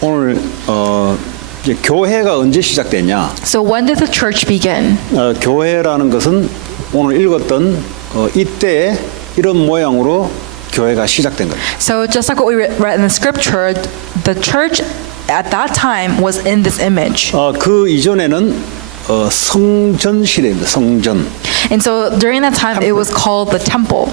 오늘 이제 교회가 언제 시작됐냐? So when did the church begin? 교회라는 것은 오늘 읽었던 이때에 이런 모양으로 교회가 시작된 겁니다. So just like what we read in the scripture, the church at that time was in this image. 그 이전에는 성전 시대입니다. 성전. And so during that time, it was called the temple.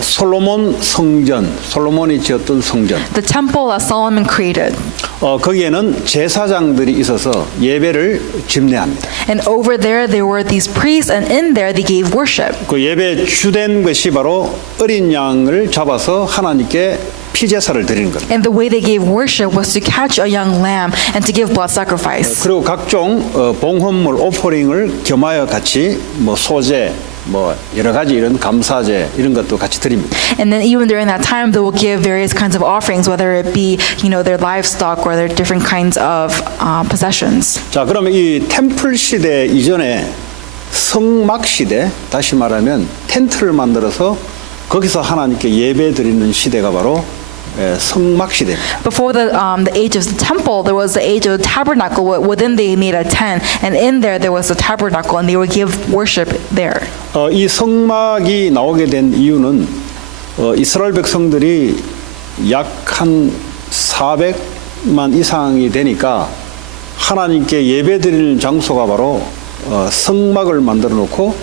솔로몬 성전, 솔로몬이 지었던 성전. The temple that Solomon created. 거기에는 제사장들이 있어서 예배를 집례합니다. And over there were these priests, and in there they gave worship. 그 예배 주된 것이 바로 어린 양을 잡아서 하나님께 피제사를 드리는 겁니다. And the way they gave worship was to catch a young lamb and to give blood sacrifice. 그리고 각종 봉헌물 오퍼링을 겸하여 같이 뭐 소제, 뭐 여러 가지 이런 감사제 이런 것도 같이 드립니다. And then even during that time, they will give various kinds of offerings, whether it be, their livestock or their different kinds of possessions. 자, 그러면 이 템플 시대 이전에 성막 시대, 다시 말하면 텐트를 만들어서 거기서 하나님께 예배 드리는 시대가 바로 성막 시대입니다. Before the age of the temple, there was the age of the tabernacle. Within they made a tent, and in there was the tabernacle, and they would give worship there. 이 성막이 나오게 된 이유는 이스라엘 백성들이 약 한 400만 이상이 되니까 하나님께 예배드리는 장소가 바로 성막을 만들어 놓고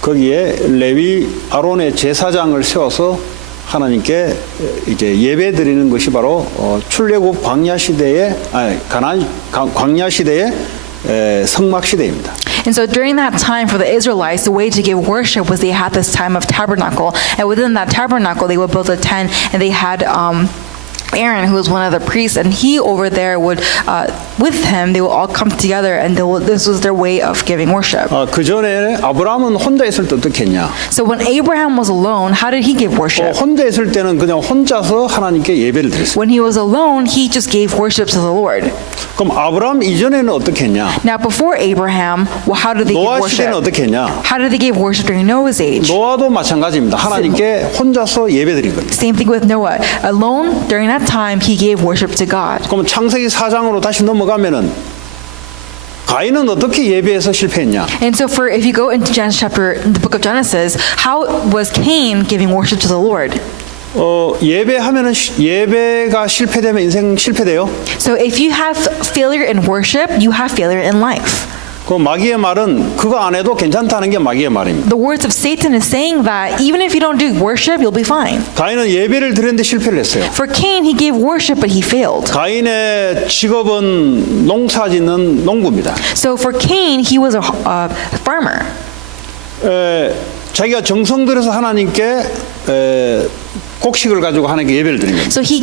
거기에 레위 아론의 제사장을 세워서 하나님께 이제 예배드리는 것이 바로 출애굽 광야 시대의 광야 시대의 성막 시대입니다. And so during that time for the Israelites, the way to give worship was they had this time of tabernacle, and within that tabernacle they would build a tent, and they had Aaron, who was one of the priests, and he over there would, with him, they will all come together, and this was their way of giving worship. 그 전에 아브라함은 혼자 있을 때 어떻게 했냐? So when Abraham was alone, how did he give worship? 혼자 있을 때는 그냥 혼자서 하나님께 예배를 드렸어요. When he was alone, he just gave worship to the Lord. 그럼 아브라함 이전에는 어떻게 했냐? Now before Abraham, how did they give 노아 worship? 시대는 어떻게 했냐? How did they give worship during Noah's age? 노아도 마찬가지입니다. 하나님께 혼자서 예배드린 겁니다. Same thing with Noah. Alone during that time, he gave worship to God. 그럼 창세기 4장으로 다시 넘어가면은 가인은 어떻게 예배에서 실패했냐? And so if you go into Genesis chapter, the book of Genesis, how was Cain giving worship to the Lord? 예배하면은 예배가 실패되면 인생 실패돼요. So if you have failure in worship, you have failure in life. 그 마귀의 말은 그거 안 해도 괜찮다는 게 마귀의 말입니다. The words of Satan is saying that even if you don't do worship, you'll be fine. 가인은 예배를 드렸는데 실패를 했어요. For Cain, he gave worship, but he failed. 가인의 직업은 농사짓는 농부입니다. So for Cain, he was a farmer. 자기가 정성 들여서 하나님께 곡식을 가지고 하나님께 예배를 드린 겁니다. So he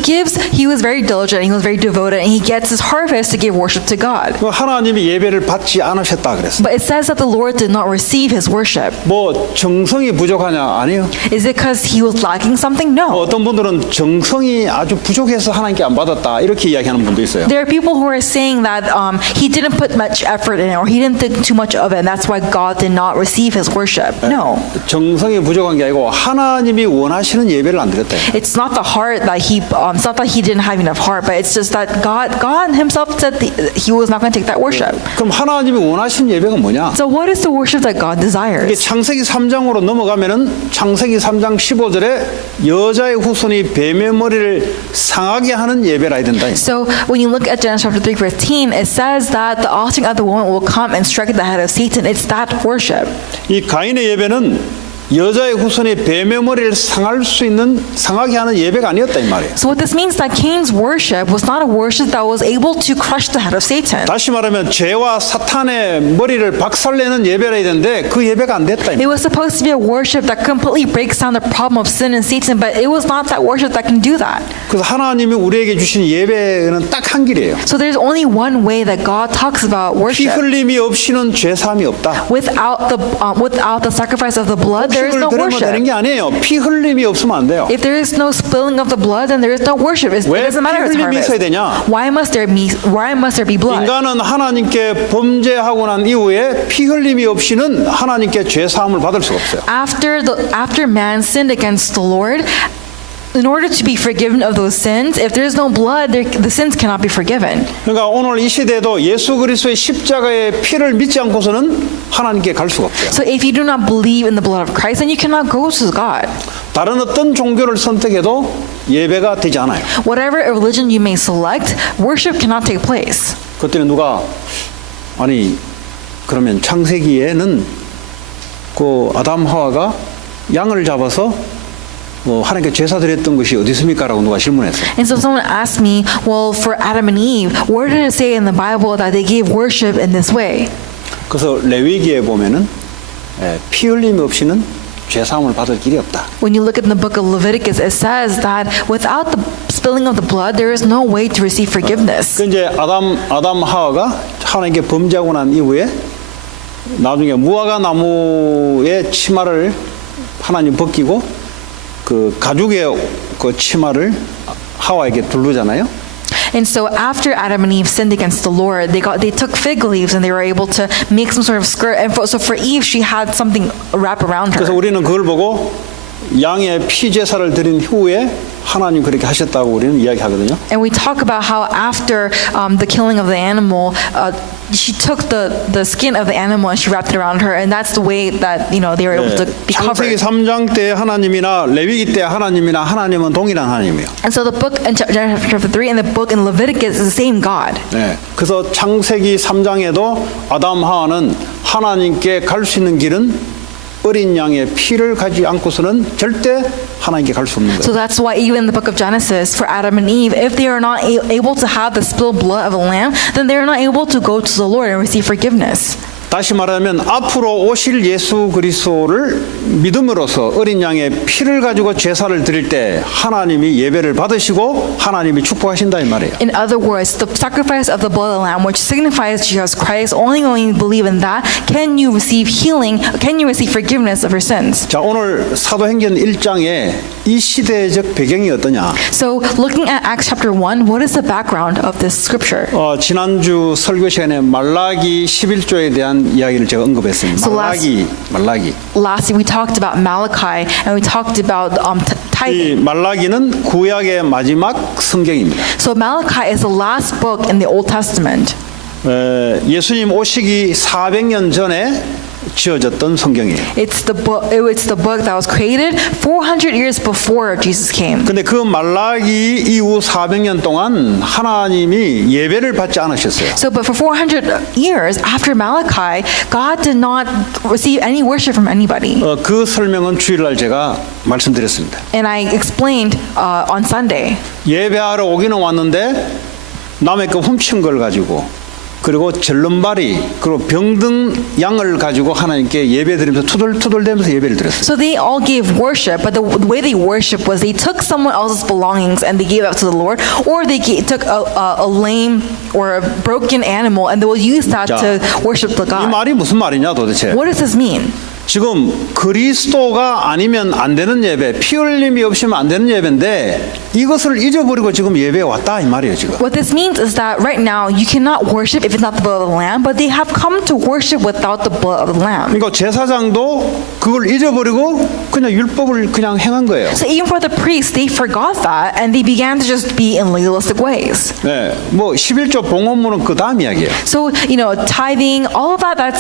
was very diligent, and he was very devoted, and he gets his harvest to give worship to God. 하나님이 예배를 받지 않으셨다 그랬어요. But it says that the Lord did not receive his worship. 뭐 정성이 부족하냐? 아니요. Is it because he was lacking something? No. 어떤 분들은 정성이 아주 부족해서 하나님께 안 받았다 이렇게 이야기하는 분도 있어요. There are people who are saying that he didn't put much effort in it, or he didn't think too much of it, and that's why God did not receive his worship. No. 정성이 부족한 게 아니고 하나님이 원하시는 예배를 안 드렸다. It's not the heart that it's not that he didn't have enough heart, but it's just that God himself said he was not going to take that worship. 그럼 하나님이 원하시는 예배가 뭐냐? So what is the worship that God 이게 desires? 창세기 3장으로 넘어가면은 창세기 3장 15절에 여자의 후손이 뱀의 머리를 상하게 하는 예배라 해야 된다. So when you look at Genesis chapter 3:15, it says that the offspring of the woman will come and strike the head of Satan. It's that worship. 이 가인의 예배는 여자의 후손이 뱀의 머리를 상하게 하는 예배가 아니었다 이 말이에요. So what this means that Cain's worship was not a worship that was able to crush the head of Satan. 다시 말하면 죄와 사탄의 머리를 박살내는 예배라 해야 되는데 그 예배가 안 됐다. It was supposed to be a worship that completely breaks down the problem of sin and Satan, but it was not that worship that can do that. 그래서 하나님이 우리에게 주신 예배는 딱 한 길이에요. So there's only one way that God talks about 피 worship. 흘림이 없이는 죄 사함이 없다. Without the sacrifice of the blood, there is no 곡식을 드리면 되는 worship. 게 아니에요. 피 흘림이 없으면 안 돼요. If there is no spilling of the blood, then there is no worship. It 왜 doesn't matter if it's 피 흘림이 있어야 harvest. 되냐? Why must there be blood? 인간은 하나님께 범죄하고 난 이후에 피 흘림이 없이는 하나님께 죄 사함을 받을 수가 없어요. After man sinned against the Lord, In order to be forgiven of those sins, if there's no blood, the sins cannot be forgiven. 그러니까 오늘 이 시대에도 예수 그리스도의 십자가의 피를 믿지 않고서는 하나님께 갈 수가 없어요. So if you do not believe in the blood of Christ, then you cannot go to God. 다른 어떤 종교를 선택해도 예배가 되지 않아요. Whatever religion you may select, worship cannot take place. 그때는 누가 아니 그러면 창세기에는 그 아담 하와가 양을 잡아서 하나님께 제사 드렸던 것이 어디 있습니까라고 누가 질문했어요. And so someone asked me, well, for Adam and Eve, where did it say in the Bible that they gave worship in this way? 그래서 레위기에 보면은 피 흘림 없이는 죄사함을 받을 길이 없다. When you look at the book of Leviticus, it says that without the spilling of the blood, there is no way to receive forgiveness. 그 이제 아담 하와가 하나님께 범죄하고 난 이후에 나중에 무화과 나무의 치마를 하나님 벗기고 그 가죽의 그 치마를 하와에게 두르잖아요. And so after Adam and Eve sinned against the Lord, they took fig leaves and they were able to make some sort of skirt. And so for Eve, she had something wrap around 그래서 her. 우리는 그걸 보고 양의 피 제사를 드린 후에 하나님 그렇게 하셨다고 우리는 이야기하거든요. And we talk about how after the killing of the animal, she took the skin of the animal and she wrapped it around her, and that's the way that they were able to be 창세기 covered. 3장 때 하나님이나 레위기 때 하나님은 동일한 하나님이에요. And so the book in chapter 3 and the book in Leviticus is the same God. 네. 그래서 창세기 3장에도 아담 하와는 하나님께 갈 수 있는 길은 어린 양의 피를 가지 않고서는 절대 하나님께 갈 수 없는 So 거예요. that's why even in the book of Genesis, for Adam and Eve, if they are not able to have the spilled blood of a lamb, then they are not able to go to the Lord and receive forgiveness. 다시 말하면 앞으로 오실 예수 그리스도를 믿음으로써 어린 양의 피를 가지고 제사를 드릴 때 하나님이 예배를 받으시고 하나님이 축복하신다 이 말이에요. In other words, the sacrifice of the blood of the lamb, which signifies Jesus Christ, only when you believe in that can you receive healing, can you receive forgiveness of your sins. 자, 오늘 사도행전 1장에 이 시대적 배경이 어떠냐? So looking at Acts chapter 1, what is the background of this scripture? 지난주 설교 시간에 말라기 11조에 대한 이야기를 제가 언급했습니다. So 말라기. Last we talked about Malachi and we talked about 이 tithing. 말라기는 구약의 마지막 성경입니다. So Malachi is the last book in the Old Testament. 예수님 오시기 400년 전에 지어졌던 성경이에요. It's the book that was created 400 years before Jesus came. 근데 그 말라기 이후 400년 동안 하나님이 예배를 받지 않으셨어요. So, but for 400 years after Malachi, God did not receive any worship from anybody. 그 설명은 주일날 제가 말씀드렸습니다. And I explained on Sunday. 예배하러 오기는 왔는데 남의 거 훔친 걸 가지고 그리고 절름발이 그리고 병든 양을 가지고 하나님께 예배드리면서 투덜투덜대면서 예배를 드렸어요. So they all gave worship, but the way they worship was they took someone else's belongings and they gave it to the Lord, or they took a lame or a broken animal and they will use that to worship the 이 God. 말이 무슨 말이냐 도대체? What does this mean? 지금 그리스도가 아니면 안 되는 예배, 피 흘림이 없으면 안 되는 예배인데 이것을 잊어버리고 지금 예배에 왔다 이 말이에요 지금. What this means is that right now you cannot worship if it's not the blood of the lamb, but they have come to worship without the blood of the lamb. 그러니까 제사장도 그걸 잊어버리고 그냥 율법을 그냥 행한 거예요. So even for the priests, they forgot that and they began to just be in legalistic ways. 네, 뭐 11조 봉헌문은 그 다음 이야기예요. So tithing, all of that,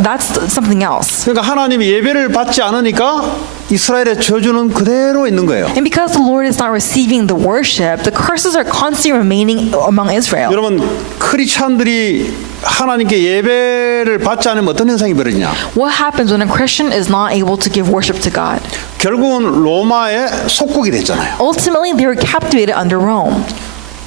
that's something else. 그러니까 하나님이 예배를 받지 않으니까 이스라엘의 저주는 그대로 있는 거예요. And because the Lord is not receiving the worship, the curses are constantly remaining among Israel. 여러분 크리스찬들이 하나님께 예배를 받지 않으면 어떤 현상이 벌어지냐? What happens when a Christian is not able to give worship to God? 결국은 로마의 속국이 됐잖아요. Ultimately, they were captivated under Rome.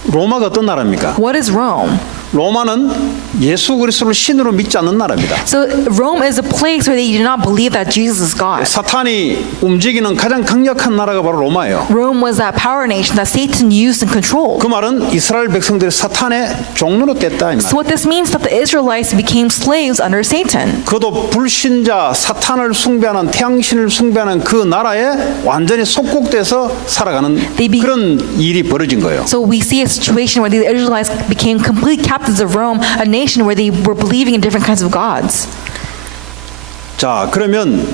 로마가 어떤 나라입니까? What is Rome? 로마는 예수 그리스도를 신으로 믿지 않는 나라입니다. So Rome is a place where they do not believe that Jesus is God. 사탄이 움직이는 가장 강력한 나라가 바로 로마예요. Rome was that power nation that Satan used and controlled. 그 말은 이스라엘 백성들이 사탄의 종로로 됐다 이 말. So what this means is that the Israelites became slaves under Satan. 그도 불신자 사탄을 숭배하는 태양신을 숭배하는 그 나라에 완전히 속국돼서 살아가는 그런 일이 벌어진 거예요. So we see a situation where the Israelites became complete captives of Rome, a nation where they were believing in different kinds of gods. 자, 그러면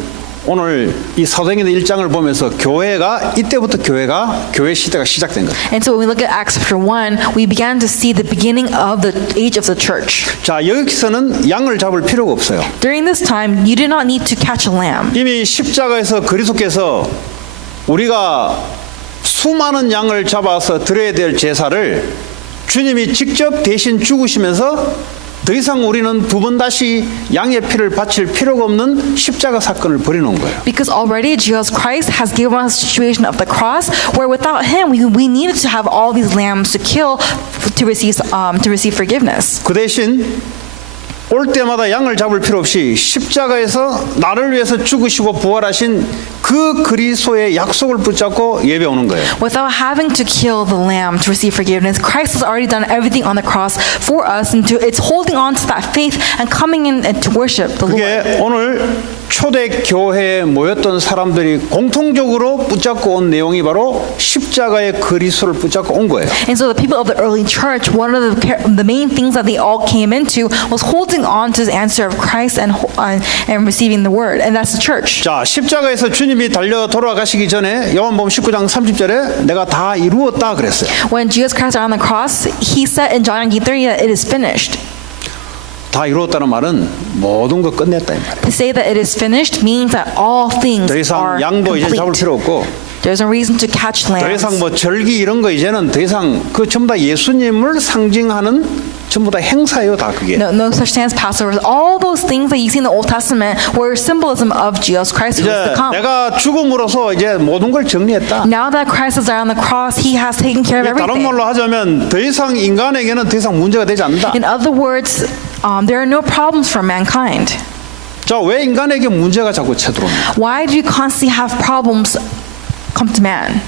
오늘 이 사도행전 1장을 보면서 교회가 이때부터 교회 시대가 시작된 거예요. And so when we look at Acts chapter 1, we began to see the beginning of the age of the church. 자, 여기서는 양을 잡을 필요가 없어요. During this time, you do not need to catch a lamb. 이미 십자가에서 그리스도께서 우리가 수많은 양을 잡아서 드려야 될 제사를 주님이 직접 대신 죽으시면서 더 이상 우리는 두 번 다시 양의 피를 바칠 필요가 없는 십자가 사건을 벌여놓은 거예요. Because already Jesus Christ has given us a situation of the cross where without him we needed to have all these lambs to kill to receive forgiveness. 그 대신 올 때마다 양을 잡을 필요 없이 십자가에서 나를 위해서 죽으시고 부활하신 그 그리스도의 약속을 붙잡고 예배 오는 거예요. Without having to kill the lamb to receive forgiveness, Christ has already done everything on the cross for us, and it's holding on to that faith and coming in and to worship the Lord. 그게 오늘 초대 교회에 모였던 사람들이 공통적으로 붙잡고 온 내용이 바로 십자가의 그리스도를 붙잡고 온 거예요. And so the people of the early church, one of the main things that they all came into was holding on to the answer of Christ and receiving the word, and that's the church. 자, 십자가에서 주님이 달려 돌아가시기 전에 요한복음 19장 30절에 내가 다 이루었다 그랬어요. When Jesus Christ was on the cross, he said in John 19:30 that it is finished. 다 이루었다는 말은 모든 거 끝냈다 이 말이에요. To say that it is finished means that all things 더 이상 are 양도 이제 잡을 complete. 필요 없고 There's no reason to catch 더 lambs. 이상 뭐 절기 이런 거 이제는 더 이상 그 전부 다 예수님을 상징하는 전부 다 행사예요, 다 그게. No such thing as Passover. All those things that you see in the Old Testament were symbolism of Jesus Christ who is 이제 to come. 내가 죽음으로써 이제 모든 걸 정리했다. Now that Christ is on the cross, he has taken care of 다른 everything. 말로 하자면 더 이상 인간에게는 더 이상 문제가 되지 않는다. In other words, there are no problems for mankind. 자, 왜 인간에게 문제가 자꾸 쳐들어옵니까? Why do you constantly have problems come to man?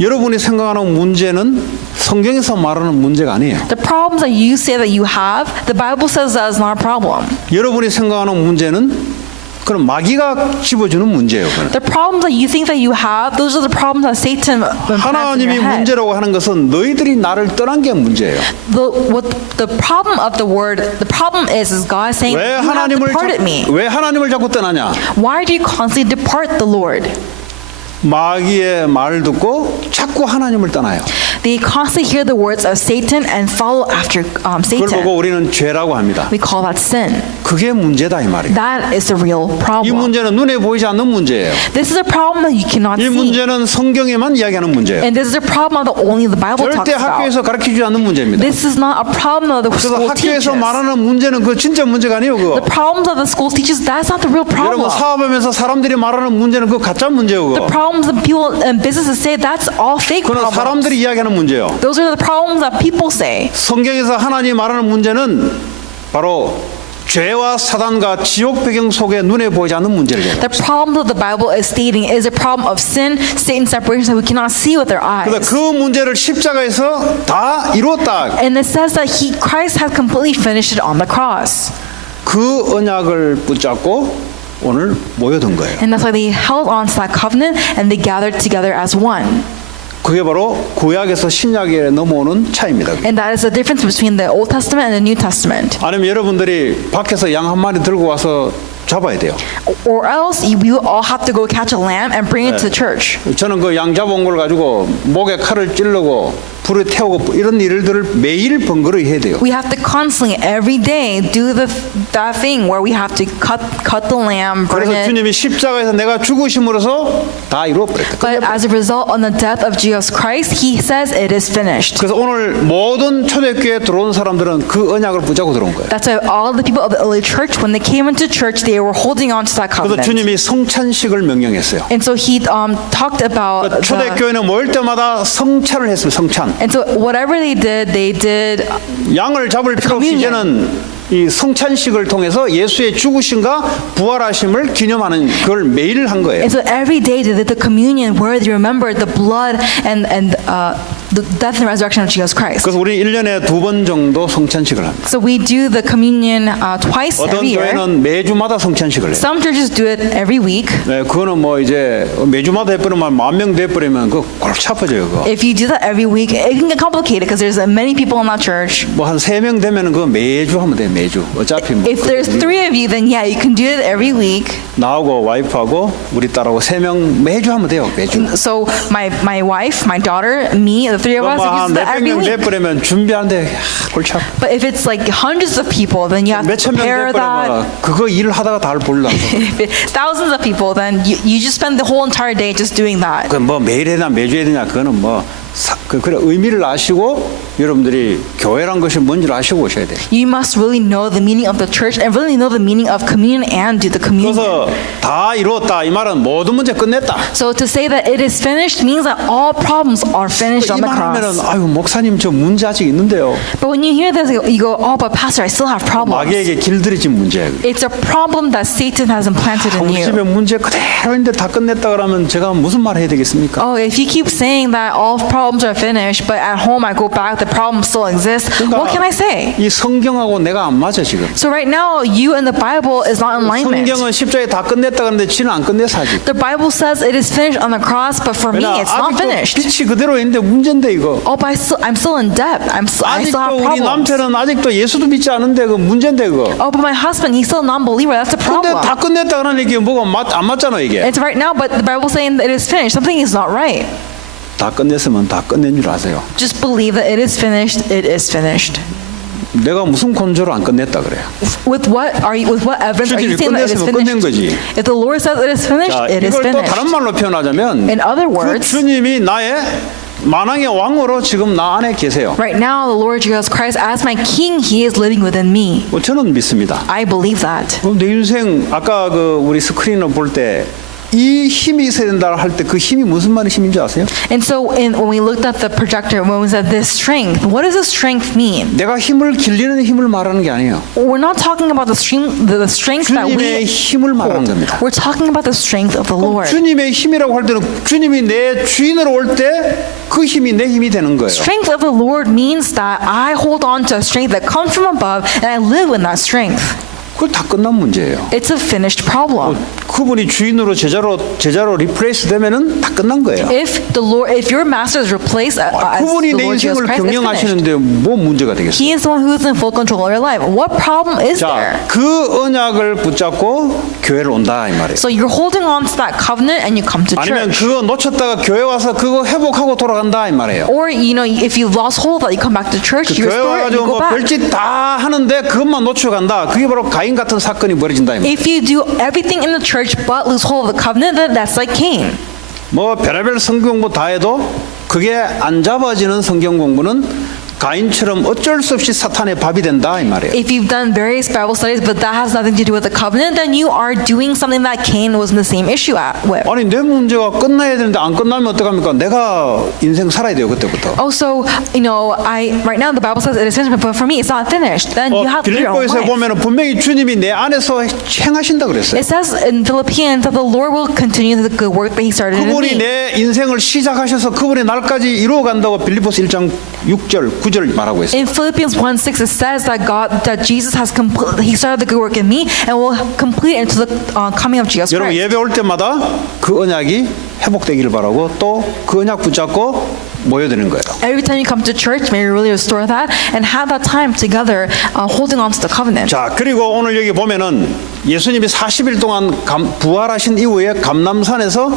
여러분이 생각하는 문제는 성경에서 말하는 문제가 아니에요. The problems that you say that you have, the Bible says that is not a problem. 여러분이 생각하는 문제는 그럼 마귀가 집어주는 문제예요. 그건. The problems that you think that you have, those are the problems that Satan plants in 하나님이 your head. 문제라고 하는 것은 너희들이 나를 떠난 게 문제예요. The problem of the word, the problem is God saying, 왜 you have departed me. 왜 하나님을 자꾸 떠나냐? Why do you constantly depart the Lord? 마귀의 말을 듣고 자꾸 하나님을 떠나요. They constantly hear the words of Satan and follow after 그걸 Satan. 보고 우리는 죄라고 합니다. We call that sin. 그게 문제다 이 말이에요. That is the real 이 problem. 문제는 눈에 보이지 않는 문제예요. This is a problem that you cannot 이 see. 문제는 성경에만 이야기하는 문제예요. And this is a problem that only the Bible talks 절대 about. 학교에서 가르치지 않는 문제입니다. This is not a problem that the 그래서 school teaches. 학교에서 말하는 문제는 그 진짜 문제가 아니에요. 그거. The problems that the school teaches, that's not the real 여러분 problem. 사업하면서 사람들이 말하는 문제는 그 가짜 문제예요. The 그거. problems that people and businesses say, that's all fake 그건 problems. 사람들이 이야기하는 문제예요. Those are the problems that people say. 성경에서 하나님이 말하는 문제는 바로 죄와 사단과 지옥 배경 속에 눈에 보이지 않는 문제를 얘기해요. The problem that the Bible is stating is a problem of sin, Satan's separation that we cannot see with our eyes. 그래서 그 문제를 십자가에서 다 이뤘다. And it says that Christ has completely finished it on the cross. 그 언약을 붙잡고 오늘 모여든 거예요. And that's why they held on to that covenant and they gathered together as one. 그게 바로 구약에서 신약에 넘어오는 차이입니다. And that is the difference between the Old Testament and the New Testament. 아니면 여러분들이 밖에서 양 한 마리 들고 와서 잡아야 돼요. Or else we will all have to go catch a lamb and bring it to the church. 저는 그 양 잡아온 걸 가지고 목에 칼을 찌르고 불에 태우고 이런 일들을 매일 번거로이 해야 돼요. We have to constantly, every day, do that thing where we have to cut the lamb, burn 그래서 it. 주님이 십자가에서 내가 죽으심으로써 다 이루어버렸다. But as a result, on the death of Jesus Christ, He says it is finished. 그래서 오늘 모든 초대교회에 들어온 사람들은 그 언약을 붙잡고 들어온 거예요. That's why all the people of the early church, when they came into church, they were holding on to that 그래서 covenant. 주님이 성찬식을 명령했어요. And so He talked about 초대교회는 모일 때마다 성찬을 했어요. 성찬. and so whatever they did 양을 잡을 필요 없이 이제는 이 성찬식을 통해서 예수의 죽으심과 부활하심을 기념하는 그걸 매일 한 거예요. and so every day they did the communion where they remembered the blood and the death and resurrection of Jesus Christ. 그래서 우리 1년에 2번 정도 성찬식을 합니다. So we do the communion twice 어떤 every year. 교회는 매주마다 성찬식을 해요. Some churches do it every week. 네, 그거는 뭐 이제 매주마다 해버리면 10,000명 돼버리면 그거 골치 아파져요. 그거. If you do that every week, it can get complicated because there's many people in that church. 뭐 한 3명 되면은 그거 매주 하면 돼. 매주. 어차피 뭐 If there's 3 of you, then yeah, you can do it every week. 나하고 와이프하고 우리 딸하고 3명 매주 하면 돼요. 매주. So my wife, my daughter, me, the 3 of us, we 한 do that every 몇백 명 week. 돼버리면 준비하는데 골치 아파. But if it's like hundreds of people, then you have to 몇천 명 prepare that. 돼버리면 그거 일을 하다가 다 볼라고. If it's thousands of people, then you just spend the whole entire day just doing that. 그 뭐 매일 해야 되나 매주 해야 되냐 그거는 뭐 그래 의미를 아시고 여러분들이 교회란 것이 뭔지를 아시고 오셔야 돼요. You must really know the meaning of the church and really know the meaning of communion and do the communion. 그래서 다 이루었다 이 말은 모든 문제 끝냈다. So to say that it is finished means that all problems are finished on the 이만하면은 cross. 아유 목사님 저 문제 아직 있는데요. But when you hear this, you go, oh, but pastor, I still have problems. 마귀에게 길들여진 문제예요. It's a problem that Satan has implanted in 우리 집에 you. 문제 그대로인데 다 끝냈다 그러면 제가 무슨 말 해야 되겠습니까? Oh, if you keep saying that all problems are finished, but at home I go back, the problem still exists, what can I say? 이 성경하고 내가 안 맞아 지금. So right now, you and the Bible is not in alignment. 성경은 십자가에 다 끝냈다 그러는데 지는 안 끝냈어 아직. The Bible says it is finished on the cross, but for me, 왜냐 it's not 아직도 finished. 빛이 그대로 있는데 문제인데 이거. Oh, but I'm still in debt. I still 아직도 have 우리 problems. 남편은 아직도 예수도 믿지 않은데 그 문제인데 그거. Oh, but my husband, he's still a non-believer. That's a 근데 problem. 다 끝냈다 그러니까 이게 뭐가 안 맞잖아 이게. It's right now, but the Bible's saying that it is finished. Something is not right. 다 끝냈으면 다 끝낸 줄 아세요. Just believe that it is finished. It is finished. 내가 무슨 건조로 안 끝냈다 그래요. With what evidence are you 주님이 saying that it is 끝냈으면 끝낸 finished? 거지. If the Lord says it is finished, 자, it is 이걸 또 finished. 다른 말로 표현하자면 In other 그 words, 주님이 나의 만왕의 왕으로 지금 나 안에 계세요. right now the Lord Jesus Christ, as my King, He is living within me. 저는 믿습니다. I believe that. 그럼 내 인생 아까 그 우리 스크린을 볼 때 이 힘이 있어야 된다 할 때 그 힘이 무슨 말의 힘인지 아세요? And so when we looked at the projector, when we said this strength, what does this strength mean? 내가 힘을 길리는 힘을 말하는 게 아니에요. We're not talking about the strength that 주님의 we 힘을 말하는 hold. 겁니다. We're talking about the strength of the Lord. 주님의 힘이라고 할 때는 주님이 내 주인으로 올 때 그 힘이 내 힘이 되는 거예요. Strength of the Lord means that I hold on to a strength that comes from above and I live in that strength. 그거 다 끝난 문제예요. It's a finished problem. 그분이 주인으로 제자로 리플레이스 되면은 다 끝난 거예요. If your master is replaced as 그분이 the 내 Lord Jesus 인생을 Christ, it's finished. 경영하시는데 뭐 문제가 되겠어요? He is the one who is in full control of your life. What problem is there? 자, 그 언약을 붙잡고 교회를 온다 이 말이에요. So you're holding on to that covenant and you come to 아니면 church. 그거 놓쳤다가 교회 와서 그거 회복하고 돌아간다 이 말이에요. Or if you lost hold of that, you come back to church, 그 you 교회 restore it, and 와가지고 you go 뭐 back. 별짓 다 하는데 그것만 놓쳐간다. 그게 바로 가인 같은 사건이 벌어진다 이 말이에요. If you do everything in the church but lose hold of the covenant, then that's like Cain. 뭐 별의별 성경 공부 다 해도 그게 안 잡아지는 성경 공부는 가인처럼 어쩔 수 없이 사탄의 밥이 된다 이 말이에요. If you've done various Bible studies, but that has nothing to do with the covenant, then you are doing something that Cain was in the same issue with. 아니 내 문제가 끝나야 되는데 안 끝나면 어떡합니까? 내가 인생 살아야 돼요 그때부터. Also, right now the Bible says it is finished, but for me it's not finished. Then you have to do your own 빌립보에서 life. 보면은 분명히 주님이 내 안에서 행하신다 그랬어요. It says in Philippians that the Lord will continue the good work that He started in 그분이 me. 내 인생을 시작하셔서 그분의 날까지 이루어 간다고 빌립보서 1장 6절 9절 말하고 있어요. In Philippians 1:6 it says that Jesus has He started the good work in me and will complete it until the coming of Jesus 여러분 Christ. 예배 올 때마다 그 언약이 회복되기를 바라고 또 그 언약 붙잡고 모여드는 거예요. Every time you come to church, may you really restore that and have that time together, holding on to the covenant. 자 그리고 오늘 여기 보면은 예수님이 40일 동안 부활하신 이후에 감람산에서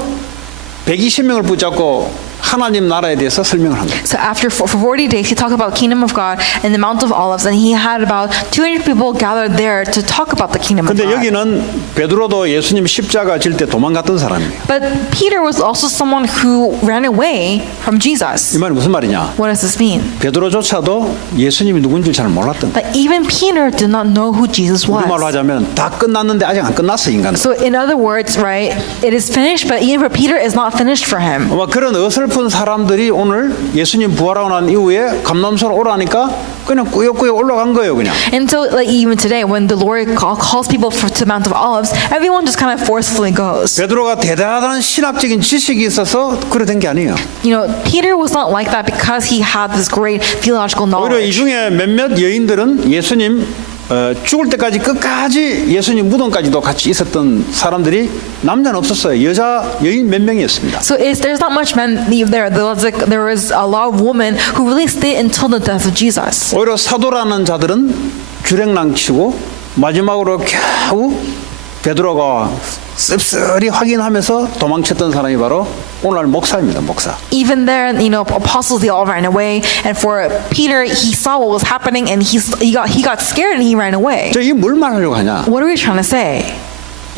120명을 붙잡고 하나님 나라에 대해서 설명을 합니다. So after for 40 days, He talked about kingdom of God in the Mount of Olives, and He had about 200 people gathered there to talk about the kingdom of 근데 God. 여기는 베드로도 예수님 십자가 질 때 도망갔던 사람이에요. But Peter was also someone who ran away from Jesus. 이 말이 무슨 말이냐? What does this mean? 베드로조차도 예수님이 누군지 잘 몰랐던 거예요. That even Peter did not know who Jesus 우리말로 was. 하자면 다 끝났는데 아직 안 끝났어 인간은. So in other words, right, it is finished, but even for Peter, it's not finished for him. 아마 그런 어설픈 사람들이 오늘 예수님 부활하고 난 이후에 감람산으로 오라니까 그냥 꾸역꾸역 올라간 거예요, 그냥. And so, like even today, when the Lord calls people to Mount of Olives, everyone just kind of forcefully goes. 베드로가 대단한 신학적인 지식이 있어서 그래 된 게 아니에요. You know, Peter was not like that because he had this great theological 오히려 이 knowledge. 중에 몇몇 여인들은 예수님 죽을 때까지 끝까지 예수님 무덤까지도 같이 있었던 사람들이 남자는 없었어요. 여자 여인 몇 명이었습니다. So there's not much men there. There was a lot of women who really stayed until the death of Jesus. 오히려 사도라는 자들은 주랭랑치고 마지막으로 겨우 베드로가 씁쓸히 확인하면서 도망쳤던 사람이 바로 오늘날 목사입니다. 목사. Even there, you know, apostles they all ran away, and for Peter, he saw what was happening, and he got scared and he ran away. 저 이게 뭘 말하려고 하냐? What are we trying to say?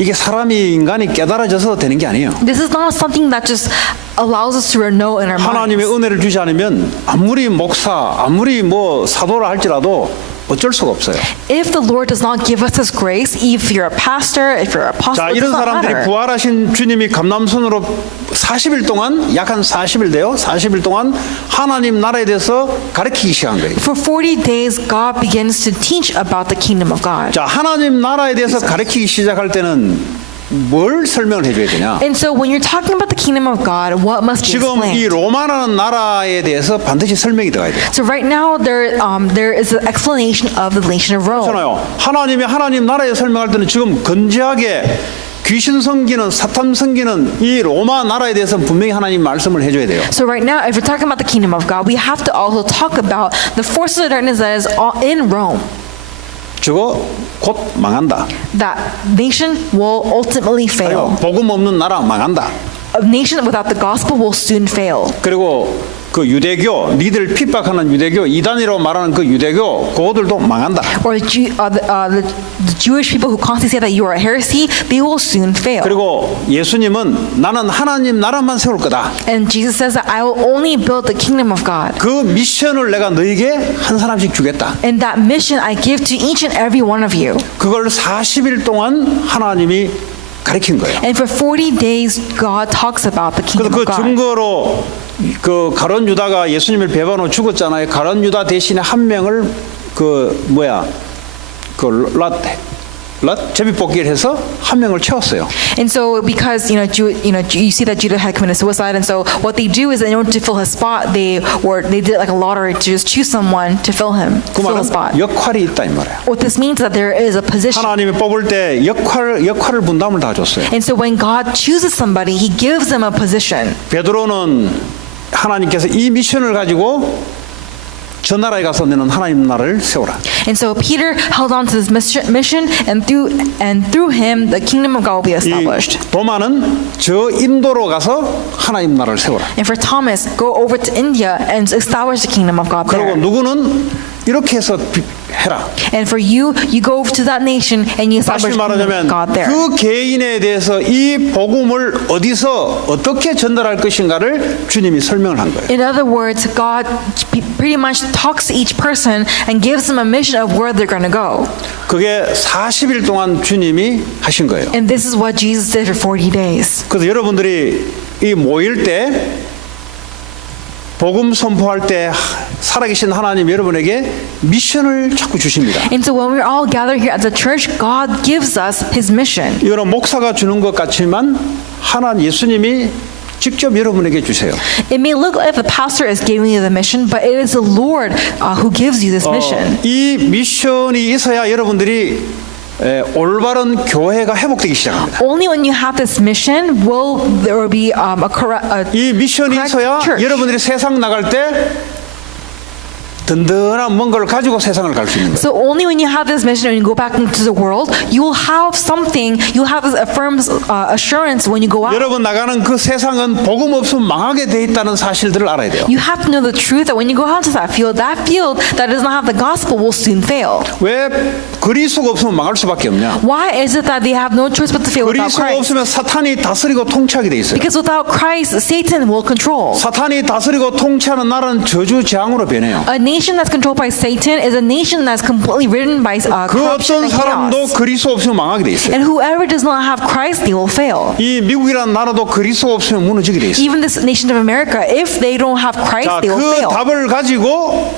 이게 사람이 인간이 깨달아져서 되는 게 아니에요. This is not something that just allows us to know in our 하나님의 minds. 은혜를 주지 않으면 아무리 목사, 아무리 뭐 사도라 할지라도 어쩔 수가 없어요. If the Lord does not give us His grace, if you're a pastor, if you're an apostle, 자, it 이런 does not 사람들이 matter. 부활하신 주님이 감람선으로 40일 동안 약 한 40일 돼요. 40일 동안 하나님 나라에 대해서 가르치기 시작한 거예요. For 40 days, God begins to teach about the kingdom of God. 자, 하나님 나라에 대해서 가르치기 시작할 때는 뭘 설명을 해줘야 되냐? And so when you're talking about the kingdom of God, what must be 지금 이 explained? 로마라는 나라에 대해서 반드시 설명이 들어가야 돼요. So right now there is an explanation of the nation of Rome. 그렇잖아요. 하나님이 하나님 나라에 설명할 때는 지금 건재하게 귀신 섬기는 사탄 섬기는 이 로마 나라에 대해서 분명히 하나님 말씀을 해줘야 돼요. So right now, if we're talking about the kingdom of God, we have to also talk about the forces of darkness that is in Rome. 저거 곧 망한다. That nation will ultimately fail. 복음 없는 나라 망한다. A nation without the gospel will soon fail. 그리고 그 유대교, 니들 핍박하는 유대교, 이단이라고 말하는 그 유대교, 그들도 망한다. Or the Jewish people who constantly say that you are a heresy, they will soon fail. 그리고 예수님은 나는 하나님 나라만 세울 거다. And Jesus says that I will only build the kingdom of God. 그 미션을 내가 너에게 한 사람씩 주겠다. And that mission I give to each and every one of you. 그걸 40일 동안 하나님이 가르친 거예요. And for 40 days, God talks about the 그래서 kingdom 그 of God. 증거로 그 가룟 유다가 예수님을 배반하고 죽었잖아요. 가룟 유다 대신에 한 명을 제비뽑기를 해서 한 명을 채웠어요. And so, because you see that Judah had committed suicide, and so what they do is, in order to fill his spot, they did like a lottery to just choose someone to fill 그 his spot. 말은 역할이 있다 이 말이에요. What this means is that there is a position. 하나님이 뽑을 때 역할을 분담을 다 줬어요. And so, when God chooses somebody, He gives them a position. 베드로는 하나님께서 이 미션을 가지고 저 나라에 가서 너는 하나님 나라를 세우라. And so Peter held on to this mission, and through him, the kingdom of God will be established. 이 도마는 저 인도로 가서 하나님 나라를 세우라. And for Thomas, go over to India and establish the kingdom of God 그리고 there. 누구는 이렇게 해서 해라. And for you go over to that nation and you 다시 establish the kingdom 말하자면 of God there. 그 개인에 대해서 이 복음을 어디서 어떻게 전달할 것인가를 주님이 설명을 한 거예요. In other words, God pretty much talks to each person and gives them a mission of where they're going to go. 그게 40일 동안 주님이 하신 거예요. And this is what Jesus did for 40 days. 그래서 여러분들이 이 모일 때 복음 선포할 때 살아계신 하나님 여러분에게 미션을 자꾸 주십니다. And so when we're all gathered here at the church, God gives us His mission. 이거는 목사가 주는 것 같지만 하나님 예수님이 직접 여러분에게 주세요. It may look like the pastor is giving you the mission, but it is the Lord who gives you this mission. 이 미션이 있어야 여러분들이 올바른 교회가 회복되기 시작합니다. Only when you have this mission will there be 이 미션이 correct 있어야 church. 여러분들이 세상 나갈 때 든든한 뭔가를 가지고 세상을 갈 수 있는 거예요. So only when you have this mission and you go back into the world, you will have something. You'll have this firm assurance when you go out. 여러분 나가는 그 세상은 복음 없으면 망하게 돼 있다는 사실들을 알아야 돼요. You have to know the truth that when you go out to that field that does not have the gospel will soon fail. 왜 그리스도가 없으면 망할 수밖에 없냐? Why is it that they have no choice but to fail without 그리스도가 Christ? 없으면 사탄이 다스리고 통치하게 돼 있어요. Because without Christ, Satan will control. 사탄이 다스리고 통치하는 나라는 저주재앙으로 변해요. A nation that's controlled by Satan is a nation that's completely ridden by 그 corruption 어떤 and 사람도 chaos. 그리스도 없으면 망하게 돼 있어요. And whoever does not have Christ, they will fail. 이 미국이라는 나라도 그리스도 없으면 무너지게 돼 있어요. Even this nation of America, if they don't have Christ, 자, they will 그 fail. 답을 가지고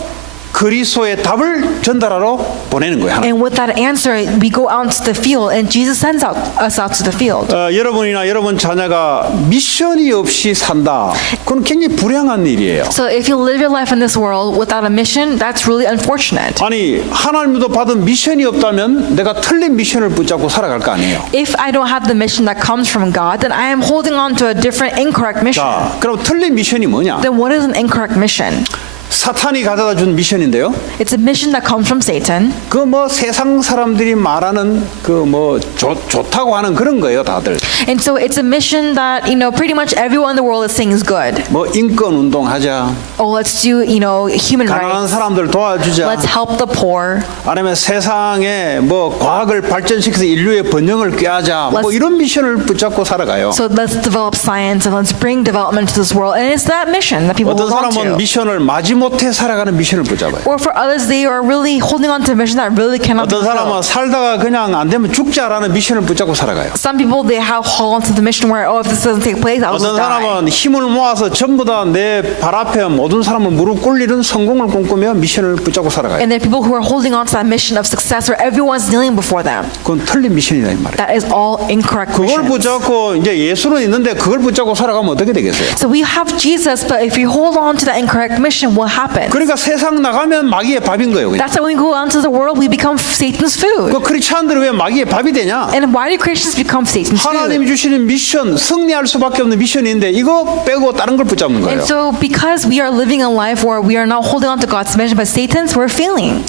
그리스도의 답을 전달하러 보내는 거예요. 하나님. And with that answer, we go out to the field, and Jesus sends us out to the field. 여러분이나 여러분 자녀가 미션이 없이 산다. 그건 굉장히 불행한 일이에요. So if you live your life in this world without a mission, that's really unfortunate. 아니 하나님도 받은 미션이 없다면 내가 틀린 미션을 붙잡고 살아갈 거 아니에요. If I don't have the mission that comes from God, then I am holding on to a different incorrect mission. 자, 그럼 틀린 미션이 뭐냐? Then what is an incorrect mission? 사탄이 가져다 준 미션인데요. It's a mission that comes from Satan. 그 뭐 세상 사람들이 말하는 그 뭐 좋다고 하는 그런 거예요, 다들. And so it's a mission that, pretty much everyone in the world is saying is good. 뭐 인권 운동하자. Oh, let's do, human 가난한 rights. 사람들 도와주자. Let's help the poor. 아니면 세상에 뭐 과학을 발전시켜서 인류의 번영을 꾀하자. 뭐 Let's- 이런 미션을 붙잡고 살아가요. So let's develop science and let's bring development to this world. And it's that mission that people 어떤 hold on 사람은 to. 미션을 마지못해 살아가는 미션을 붙잡아요. Or for others, they are really holding on to a mission that really cannot be 어떤 사람은 fulfilled. 살다가 그냥 안 되면 죽자라는 미션을 붙잡고 살아가요. Some people, they have hold on to the mission where, if this doesn't take place, I'll just 어떤 die. 사람은 힘을 모아서 전부 다 내 발 앞에 모든 사람을 무릎 꿇리는 성공을 꿈꾸며 미션을 붙잡고 살아가요. And there are people who are holding on to that mission of success where everyone's kneeling before them. 그건 틀린 미션이다 이 말이에요. That is all incorrect 그걸 missions. 붙잡고 이제 예수는 있는데 그걸 붙잡고 살아가면 어떻게 되겠어요? So we have Jesus, but if we hold on to that incorrect mission, what happens? 그러니까 세상 나가면 마귀의 밥인 거예요. 그냥. That's why when we go out into the world, we become Satan's food. 그 크리스찬들은 왜 마귀의 밥이 되냐? And why do Christians become Satan's 하나님이 food? 주시는 미션, 승리할 수밖에 없는 미션인데 이거 빼고 다른 걸 붙잡는 거예요. And so because we are living a life where we are not holding on to God's mission, but Satan's, we're failing.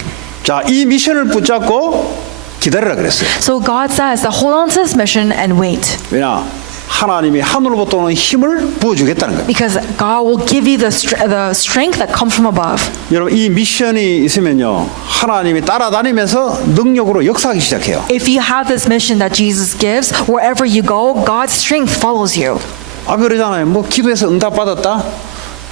자, 이 미션을 붙잡고 기다리라 그랬어요. So God says to hold on to this mission and wait. 왜냐? 하나님이 하늘로부터 오는 힘을 부어주겠다는 거예요. Because God will give you the strength that comes from above. 여러분 이 미션이 있으면요 하나님이 따라다니면서 능력으로 역사하기 시작해요. If you have this mission that Jesus gives, wherever you go, God's strength follows you. 아 그러잖아요. 뭐 기도해서 응답 받았다.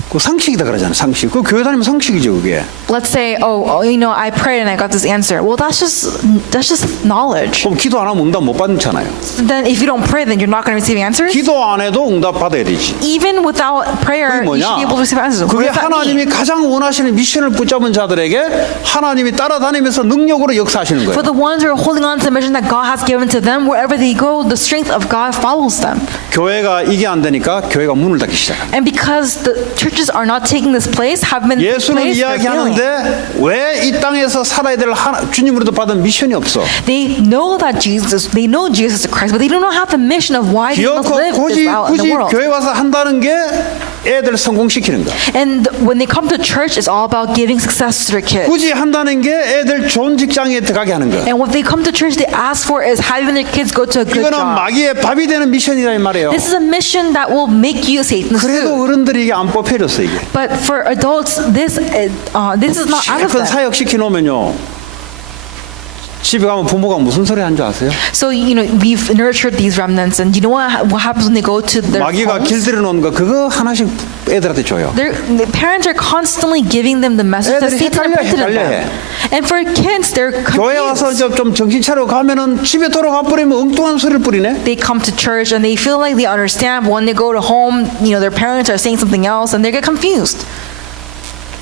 그 상식이다 그러잖아요. 상식. 그 교회 다니면 상식이죠 그게. Let's say, I prayed and I got this answer. Well, that's just knowledge. 그럼 기도 안 하면 응답 못 받잖아요. Then if you don't pray, then you're not going to receive answers. 기도 안 해도 응답 받아야 되지. Even without prayer, 그게 you should be able to receive answers. What 그게 does that mean? 하나님이 가장 원하시는 미션을 붙잡은 자들에게 하나님이 따라다니면서 능력으로 역사하시는 거예요. For the ones who are holding on to the mission that God has given to them, wherever they go, the strength of God follows them. 교회가 이게 안 되니까 교회가 문을 닫기 시작합니다. And because the churches are not taking this place, have been 예수는 placed, they're failing. 이야기하는데 왜 이 땅에서 살아야 될 주님으로부터 받은 미션이 없어? They know they know Jesus Christ, but they do not have the mission of why they must 기어코 live this out in the 굳이 world. 교회 와서 한다는 게 애들 성공시키는 거. And when they come to church, it's all about giving success to their kids. 굳이 한다는 게 애들 좋은 직장에 들어가게 하는 거. And what they come to church, they ask for is having their kids go to a good 이거는 job. 마귀의 밥이 되는 미션이라 이 말이에요. This is a mission that will make you Satan's 그래도 food. 어른들이 이게 안 뽑혀졌어 이게. But for adults, this is not out of 실컷 them. 사역 시켜놓으면요. 집에 가면 부모가 무슨 소리 하는 줄 아세요? So we've nurtured these remnants, and you know what happens when they go to their 마귀가 homes? 길들여 놓은 거 그거 하나씩 애들한테 줘요. The parents are constantly giving them the message that 애들이 Satan imprinted in 헷갈려 them. And for kids, they're 교회 와서 confused. 좀 정신 차리고 가면은 집에 돌아가 버리면 엉뚱한 소리를 뿌리네. They come to church and they feel like they understand, but when they go to home, their parents are saying something else, and they get confused.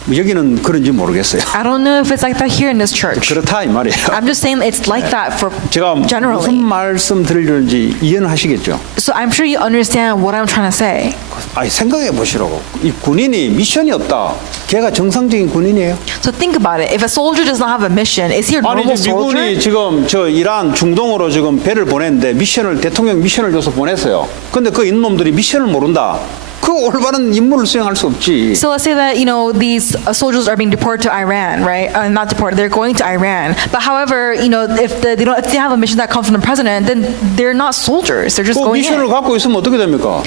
여기는 그런지 모르겠어요. I don't know if it's like that here in this church. 그렇다 이 말이에요. I'm just saying it's like that for 제가 무슨 generally. 말씀 드리려는지 이해는 하시겠죠? So I'm sure you understand what I'm trying to say. 아니 생각해 보시라고. 이 군인이 미션이 없다. 걔가 정상적인 군인이에요? So think about it. If a soldier does not have a mission, is he a 아니 normal 이제 미군이 soldier? 지금 저 이란 중동으로 지금 배를 보냈는데 대통령 미션을 줘서 보냈어요. 근데 그 이놈들이 미션을 모른다. 그 올바른 임무를 수행할 수 없지. So let's say that these soldiers are being deported to Iran, right? Not deported; they're going to Iran. But however, if they have a mission that comes from the president, then they're not soldiers. They're just 그 going 미션을 in. 갖고 있으면 어떻게 됩니까?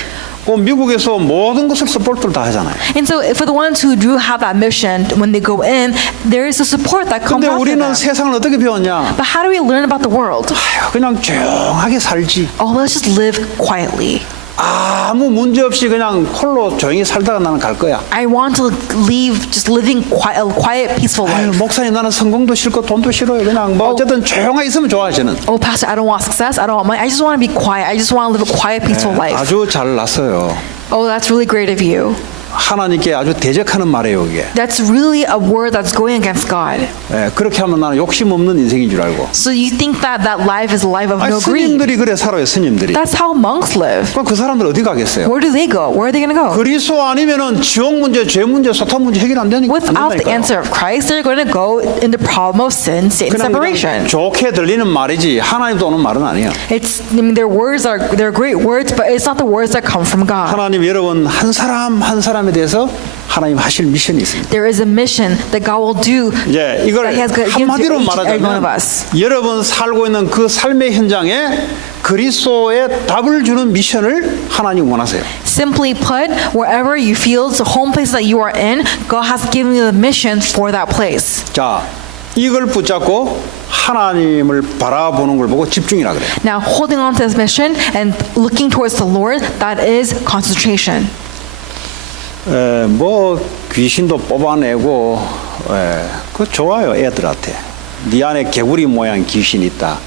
그 미국에서 모든 것을 서포트를 다 하잖아요. And so, for the ones who do have that mission, when they go in, there is a support that comes 근데 after 우리는 them. 세상을 어떻게 배웠냐? But how do we learn about the world? 아휴, 그냥 조용하게 살지. Oh, let's just live quietly. 아무 문제 없이 그냥 홀로 조용히 살다가 나는 갈 거야. I want to live just living a quiet, peaceful 아유, life. 목사님 나는 성공도 싫고 돈도 싫어요. 그냥 뭐 어쨌든 조용하게 있으면 좋아 저는. Oh, Pastor, I don't want success. I don't want money. I just want to be quiet. I just want to live a quiet, peaceful life. 아주 잘났어요. Oh, that's really great of you. 하나님께 아주 대적하는 말이에요, 이게. That's really a word that's going against God. 예, 그렇게 하면 나는 욕심 없는 인생인 줄 알고. So you think that that life is a life of 아니, no greed. 스님들이 그래 살아요, 스님들이. That's how monks live. 그럼 그 사람들 어디 가겠어요? Where do they go? Where are they going to go? 그리스도 아니면은 지옥 문제, 죄 문제, 사탄 문제 해결 안 되니까. Without the answer of Christ, they're going to go in the problem of sin, Satan 그냥 separation. 좋게 들리는 말이지 하나님도 오는 말은 아니에요. I mean, their words they're great words, but it's not the words that come from God. 하나님 여러분 한 사람 한 사람에 대해서 하나님 하실 미션이 있습니다. There is a mission that God will do. 이제 이걸 that He has given to 한마디로 each and every one of 말하자면 us. 여러분 살고 있는 그 삶의 현장에 그리스도의 답을 주는 미션을 하나님 원하세요. Simply put, wherever you feel, the home place that you are in, God has given you the mission for that place. 자, 이걸 붙잡고 하나님을 바라보는 걸 보고 집중이라 그래요. Now, holding on to this mission and looking towards the Lord, that is concentration. 뭐 귀신도 뽑아내고 그 좋아요 애들한테. 네 안에 개구리 모양 귀신 있다.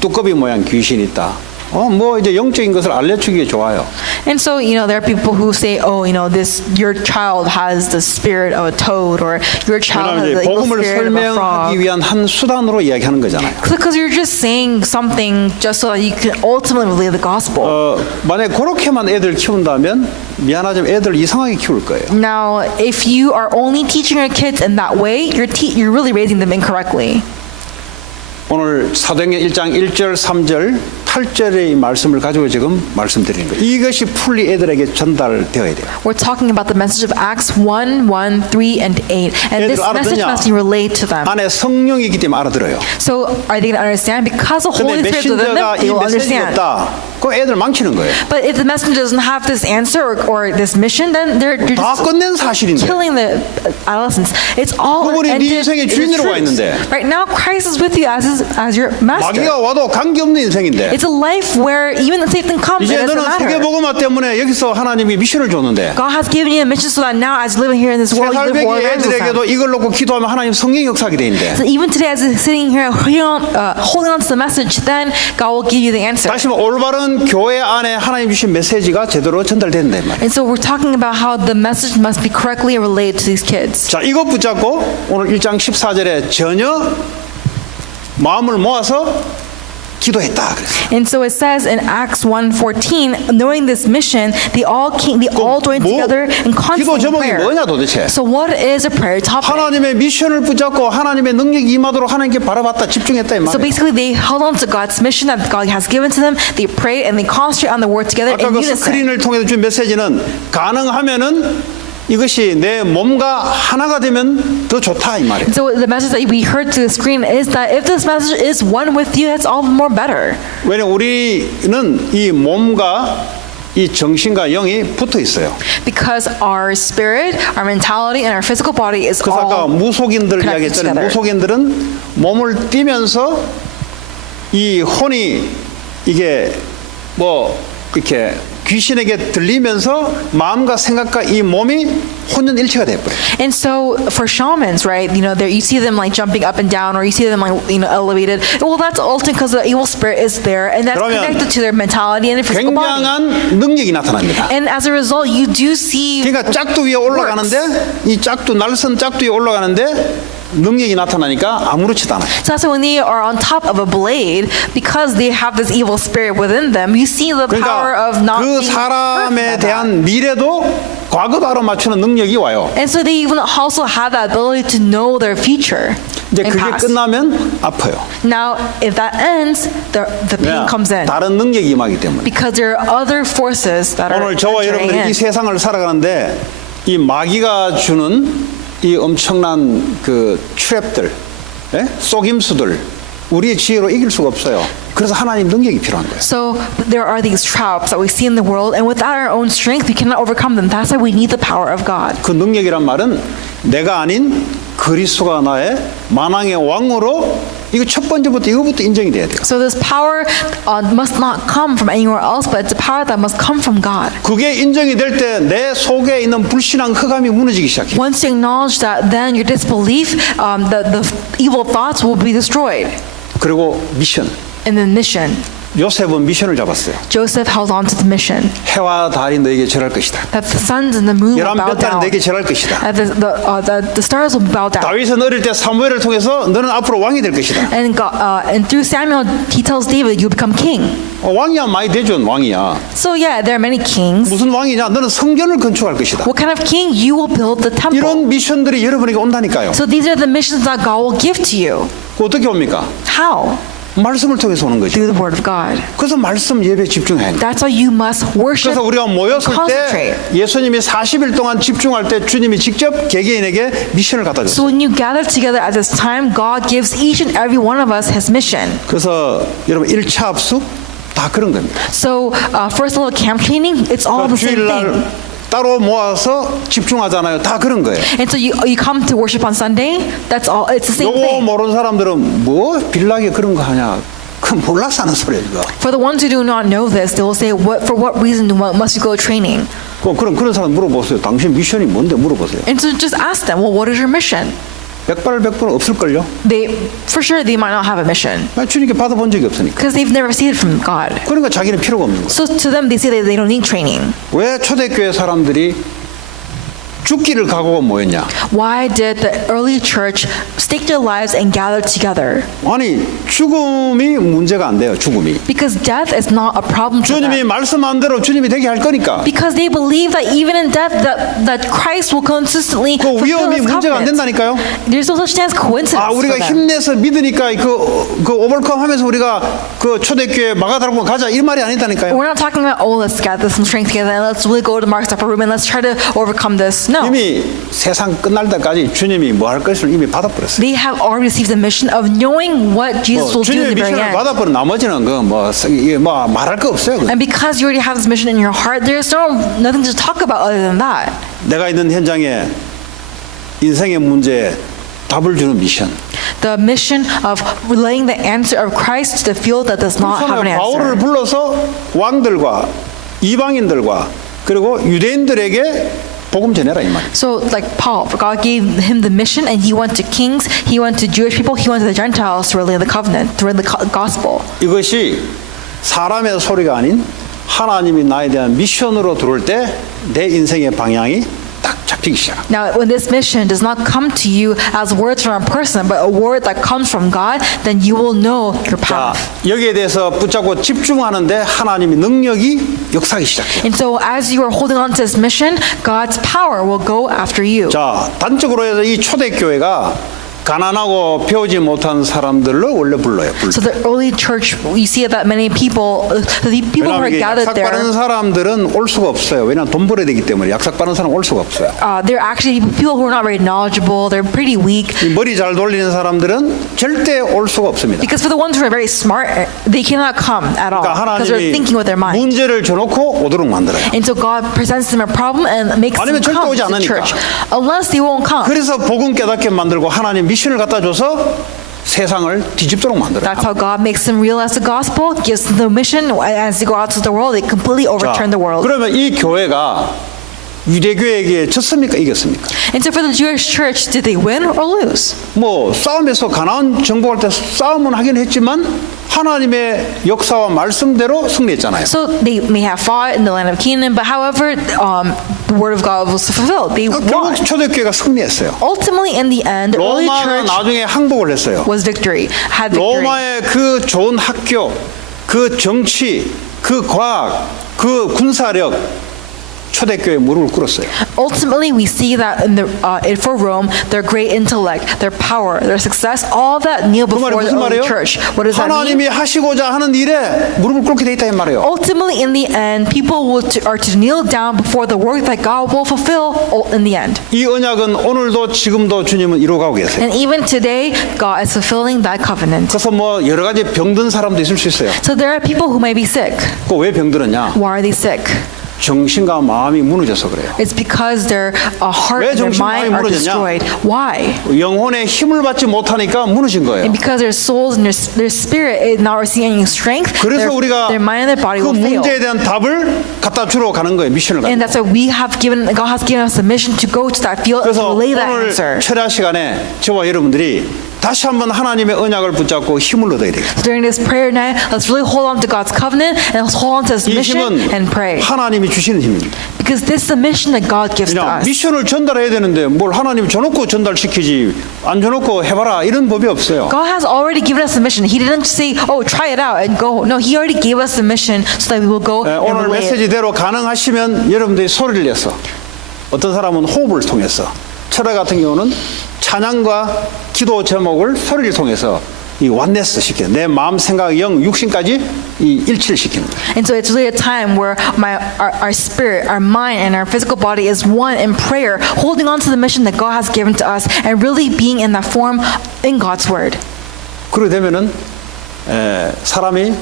뚜꺼비 모양 귀신 있다. 뭐 이제 영적인 것을 알려주기에 좋아요. And so, there are people who say, oh, your child has the spirit of a toad, or your child has 왜냐하면 the 이제 evil 복음을 spirit of a frog. 설명하기 위한 한 수단으로 이야기하는 거잖아요. Because you're just saying something just so that you can ultimately relay the gospel. 만약 그렇게만 애들 키운다면 미안하지만 애들 이상하게 키울 거예요. Now, if you are only teaching your kids in that way, you're really raising them incorrectly. 오늘 사도행전 1장 1절 3절 8절의 말씀을 가지고 지금 말씀드리는 거예요. 이것이 풀리 애들에게 전달되어야 돼요. We're talking about the message of Acts 1, 1, 3, and 8. And this message must be relayed to them. 안에 성령이 있기 때문에 알아들어요. So are they going to understand? Because the 근데 Holy Spirit is within them, 메신저가 they 이 will 메시지가 understand. 없다. 그 애들 망치는 거예요. But if the messenger doesn't have this answer or this mission, then you're 다 just 끝낸 사실인데. killing the adolescents. It's all 그분이 네 ended. 인생의 It is 주인으로 와 truth. 있는데. Right now, Christ is with you as your master. 마귀가 와도 관계없는 인생인데. It's a life where even if Satan comes, it 이제 doesn't 너는 matter. 세계복음화 때문에 여기서 하나님이 미션을 줬는데. God has given you a mission so that now, as living here in this world, you live 세살배기 for evangelism. 애들에게도 이걸 놓고 기도하면 하나님 성령 역사하게 돼 있는데. So even today, as you're sitting here holding on to the message, then God will give you the answer. 다시 말해 올바른 교회 안에 하나님 주신 메시지가 제대로 전달된다 이 말이에요. And so we're talking about how the message must be correctly relayed to these kids. 자, 이것 붙잡고 오늘 1장 14절에 전혀 마음을 모아서 기도했다 그랬어요. And so it says in Acts 1:14, knowing this mission, they all joined together in 기도 constant 제목이 prayer. 뭐냐 도대체? So what is a prayer topic? 하나님의 미션을 붙잡고 하나님의 능력이 임하도록 하나님께 바라봤다 집중했다 이 So 말이에요. basically, they held on to God's mission that God has given to them. They prayed and they concentrated on the word together 아까 in 그 unison. 스크린을 통해서 준 메시지는 가능하면은 이것이 내 몸과 하나가 되면 더 좋다 이 말이에요. So the message that we heard to the screen is that if this message is one with you, it's all the more better. 왜냐면 우리는 이 몸과 이 정신과 영이 붙어 있어요. Because our spirit, our mentality, and our physical body is 그래서 아까 all 무속인들 connected 이야기했잖아요. together. 무속인들은 몸을 띄면서 이 혼이 이게 뭐 이렇게 귀신에게 들리면서 마음과 생각과 이 몸이 혼연일체가 돼버려요. And so for shamans, right, there you see them like jumping up and down, or you see them like elevated. Well, that's ultimately because the evil spirit is there, and that's 그러면 connected to their mentality and their physical body. 굉장한 능력이 나타납니다. And as a result, you do see. 그러니까 짝두 위에 올라가는데 이 짝두 날선 짝두 위에 올라가는데 능력이 나타나니까 아무렇지도 않아요. So that's when they are on top of a blade, because they have this evil spirit within them. You see the power 그러니까 of not 그 being hurt 사람에 by that. 대한 미래도 과거도 알아맞추는 능력이 와요. And so they even also have that ability to know their future 이제 and 그게 past. 끝나면 아파요. Now, if that ends, the pain 왜냐? comes in. 다른 능력이 임하기 때문에. Because there are other forces that are 오늘 저와 entering 여러분들이 이 in. 세상을 살아가는데 이 마귀가 주는 이 엄청난 그 트랩들, 속임수들 우리의 지혜로 이길 수가 없어요. 그래서 하나님 능력이 필요한 거예요. So there are these traps that we see in the world, and without our own strength, we cannot overcome them. That's why we need the power of God. 그 능력이란 말은 내가 아닌 그리스도가 나의 만왕의 왕으로 이거 첫 번째부터 이거부터 인정이 돼야 돼요. So this power must not come from anywhere else, but it's a power that must come from God. 그게 인정이 될 때 내 속에 있는 불신앙 흑암이 무너지기 시작해요. Once you acknowledge that, then your disbelief, the evil thoughts will be destroyed. 그리고 미션. And then mission. 요셉은 미션을 잡았어요. Joseph held on to the mission 해와 달이 너에게 절할 것이다. that the suns and the moon will 열한 bow 몇 달은 down. 너에게 절할 것이다. That the stars will bow down. 다윗은 어릴 때 사무엘을 통해서 너는 앞으로 왕이 될 것이다. And through Samuel, he tells David, you become king. 왕이야 많이 되죠. 왕이야. So yeah, there are many kings. 무슨 왕이냐? 너는 성전을 건축할 것이다. What kind of king? You will build the temple. 이런 미션들이 여러분에게 온다니까요. So these are the missions that God will give to you. 어떻게 옵니까? How? 말씀을 통해서 오는 거죠. Through the word of God. 그래서 말씀 예배에 집중해야 합니다. That's why you must worship 그래서 우리가 모였을 concentrate. 때 예수님이 40일 동안 집중할 때 주님이 직접 개개인에게 미션을 갖다 So 줬어요. when you gather together at this time, God gives each and every one of us his mission. 그래서 여러분 1차 합수 다 그런 겁니다. So first level camp training, it's all the same 주일날 thing. 따로 모아서 집중하잖아요. 다 그런 거예요. And so you come to worship on Sunday, that's all, it's the same 요거 thing. 모르는 사람들은 뭐 빌라게 그런 거 하냐. 그 몰라서 하는 소리예요. 이거. For the ones who do not know this, they will say, for what reason must you go training? 그런 사람 물어보세요. 당신 미션이 뭔데 물어보세요. And so just ask them, well, what is your mission? 백발백분 없을걸요. For sure, they might not have a mission 주님께 받아본 적이 없으니까. because they've never seen it from God. 그러니까 자기는 필요가 없는 거예요. So to them, they say that they don't need training. 왜 초대교회 사람들이 죽기를 각오가 뭐였냐? Why did the early church stake their lives and gather together? 아니 죽음이 문제가 안 돼요. 죽음이. Because death is not a problem for 주님이 them. 말씀한 대로 주님이 되게 할 거니까. Because they believe that even in death, that Christ will consistently 그 fulfill 위험이 His 문제가 안 covenant. 된다니까요. There's no such thing as coincidence 아 우리가 for them. 힘내서 믿으니까 그 오버컴하면서 우리가 그 초대교회 마가다락방 가자 이 말이 아니다니까요. We're not talking about, oh, let's gather some strength together and let's really go to Mark's upper room and let's try to overcome this. No. 이미 세상 끝날 때까지 주님이 뭐 할 것을 이미 받아버렸어요. They have already received the mission of knowing what Jesus will do 주님의 in the very 미션을 end. 받아버린 나머지는 뭐 말할 거 없어요. And because you already have this mission in your heart, there's nothing to talk about other than that. 내가 있는 현장에 인생의 문제에 답을 주는 미션. The mission of relaying the answer of Christ to the field that does not have an 바울을 answer. 불러서 왕들과 이방인들과 그리고 유대인들에게 복음 전해라 이 말이에요. So like Paul, God gave him the mission and he went to kings, he went to Jewish people, he went to the Gentiles to relay the covenant, to relay the gospel. 이것이 사람의 소리가 아닌 하나님이 나에 대한 미션으로 들어올 때 내 인생의 방향이 딱 잡히기 시작합니다. Now, when this mission does not come to you as words from a person, but a word that comes from God, then you will know your 자, path. 여기에 대해서 붙잡고 집중하는데 하나님의 능력이 역사하기 시작해요. And so, as you are holding on to this mission, God's power will go after you. 자, 단적으로 해서 이 초대교회가 가난하고 배우지 못한 사람들을 원래 불러요. So the early church, you see that many people, the people who are 왜냐하면 gathered 약삭 받은 there, 사람들은 올 수가 없어요. 왜냐하면 돈 벌어야 되기 때문에 약삭 받은 사람 올 수가 없어요. they're actually people who are not very knowledgeable. They're pretty weak. 이 머리 잘 돌리는 사람들은 절대 올 수가 없습니다. Because for the ones who are very smart, they cannot come at all 그러니까 because they're thinking with their mind. 문제를 줘놓고 오도록 만들어요. And so God presents them a problem and makes them 아니면 절대 come 오지 to 않으니까. church, unless they won't come. 그래서 복음 깨닫게 만들고 하나님 미션을 갖다 줘서 세상을 뒤집도록 만들어요. That's how God makes them realize the gospel, gives them the mission. As they go out to the world, they completely overturn the world. 그러면 이 교회가 유대교회에게 졌습니까? 이겼습니까? And so for the Jewish church, did they win or lose? 뭐 싸움에서 가나안 정복할 때 싸움은 하긴 했지만 하나님의 역사와 말씀대로 승리했잖아요. So they may have fought in the land of Canaan, but however, the word of God was fulfilled. They won. 결국 초대교회가 승리했어요. Ultimately, in the end, the early 로마는 church 나중에 항복을 했어요. was victory, had victory. 로마의 그 좋은 학교, 그 정치, 그 과학, 그 군사력 초대교회 무릎을 꿇었어요. Ultimately, we see that for Rome, their great intellect, their power, their success, all that kneel 그 말이 before the 무슨 early 말이에요? church. What does that mean? 하나님이 하시고자 하는 일에 무릎을 꿇게 돼 있다 이 말이에요. Ultimately, in the end, people are to kneel down before the work that God will fulfill in the end. 이 언약은 오늘도 지금도 주님은 이루어가고 계세요. And even today, God is fulfilling that covenant. 그래서 뭐 여러 가지 병든 사람도 있을 수 있어요. So there are people who may be sick. 그 왜 병들었냐? Why are they sick? 정신과 마음이 무너져서 그래요. It's because their heart 왜 and their 정신, mind 마음이 are 무너졌냐? destroyed. Why? 영혼의 힘을 받지 못하니까 무너진 거예요. And because their souls and their spirit is not receiving any strength, 그래서 우리가 their mind and their body 그 will fail. 문제에 대한 답을 갖다 주러 가는 거예요. 미션을 And 가지고. that's why God has given us a mission to go to that field and to 그래서 relay that 오늘 answer. 철야 시간에 저와 여러분들이 다시 한번 하나님의 언약을 붙잡고 힘을 얻어야 돼요. So during this prayer night, let's really hold on to God's covenant and let's hold on to His 이 mission and 힘은 pray. 하나님이 주시는 힘입니다. Because this is the mission that God gives to 그냥 us. 미션을 전달해야 되는데 뭘 하나님이 줘놓고 전달시키지 안 줘놓고 해봐라 이런 법이 없어요. God has already given us the mission. He didn't say, oh, try it out and go. No, He already gave us the mission so that we will go and 오늘 relay it. 메시지대로 가능하시면 여러분들이 소리를 내서 어떤 사람은 호흡을 통해서 철학 같은 경우는 찬양과 기도 제목을 소리를 통해서 이 완네스 시키는 내 마음 생각 영 육신까지 이 일치를 시키는 거예요. And so it's really a time where our spirit, our mind, and our physical body is one in prayer, holding on to the mission that God has given to us and really being in that form in God's Word. 그렇게 되면은 사람이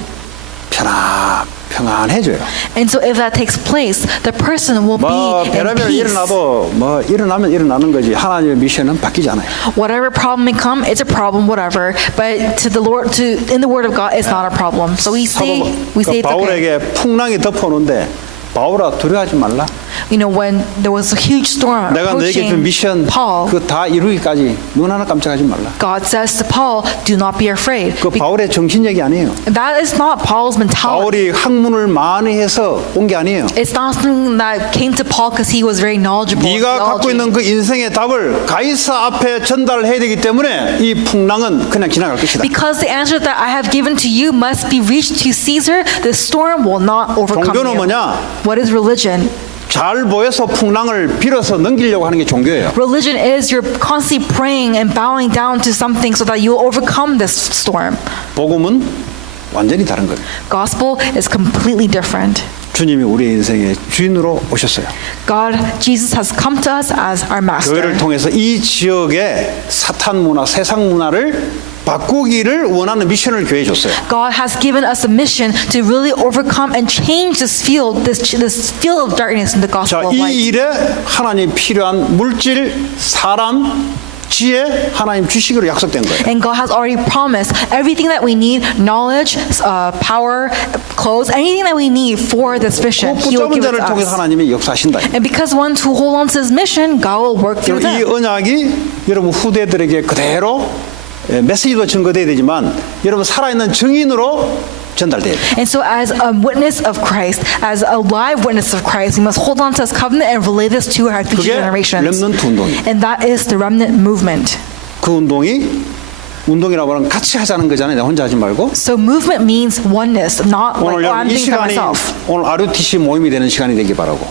평안해져요. And so if that takes place, the person will 뭐 be in 별의별 peace. 일어나도 뭐 일어나면 일어나는 거지 하나님의 미션은 바뀌지 않아요. Whatever problem may come, it's a problem, whatever. But to the Lord, in the Word of God, it's not a problem. So we say it's okay. 바울에게 풍랑이 덮어오는데 바울아 두려워하지 말라. You know, when there was a huge storm 내가 너에게 준 approaching 미션 Paul, 그거 다 이루기까지 눈 하나 깜짝하지 말라. God says to Paul, "Do not be afraid." 그 바울의 정신력이 아니에요. That is not Paul's mentality. 바울이 학문을 많이 해서 온 게 아니에요. It's not something that came to Paul because he was very knowledgeable. in 네가 갖고 theology. 있는 그 인생의 답을 가이사 앞에 전달해야 되기 때문에 이 풍랑은 그냥 지나갈 것이다. Because the answer that I have given to you must be reached to Caesar, the storm will not overcome 종교는 you. 뭐냐? What is religion? 잘 보여서 풍랑을 빌어서 넘기려고 하는 게 종교예요. Religion is you're constantly praying and bowing down to something so that you'll overcome this storm. 복음은 완전히 다른 거예요. Gospel is completely different. 주님이 우리의 인생의 주인으로 오셨어요. God, Jesus has come to us as our master. 교회를 통해서 이 지역의 사탄 문화, 세상 문화를 바꾸기를 원하는 미션을 교회에 줬어요. God has given us a mission to really overcome and change this field of darkness in the 자, gospel of 이 light. 일에 하나님 필요한 물질, 사람, 지혜 하나님 주시기로 약속된 거예요. And God has already promised everything that we need, knowledge, power, clothes, anything that we need for this mission. 그 He will 붙잡은 give it 자를 to 통해서 us. 하나님이 역사하신다. And because ones who hold on to His mission, God will work through 이 them. 언약이 여러분 후대들에게 그대로 메시지도 증거돼야 되지만 여러분 살아있는 증인으로 전달돼야 돼요. And so as a witness of Christ, as a live witness of Christ, we must hold on to His covenant and relay this to our future 그게 generations. 렘넌트 운동이에요. And that is the remnant movement. 그 운동이라고 하면 같이 하자는 거잖아요. 내가 혼자 하지 말고. So movement means oneness, not like 오늘 oh, I'm 이 thinking for 시간이 myself. 오늘 RUTC 모임이 되는 시간이 되기 바라고.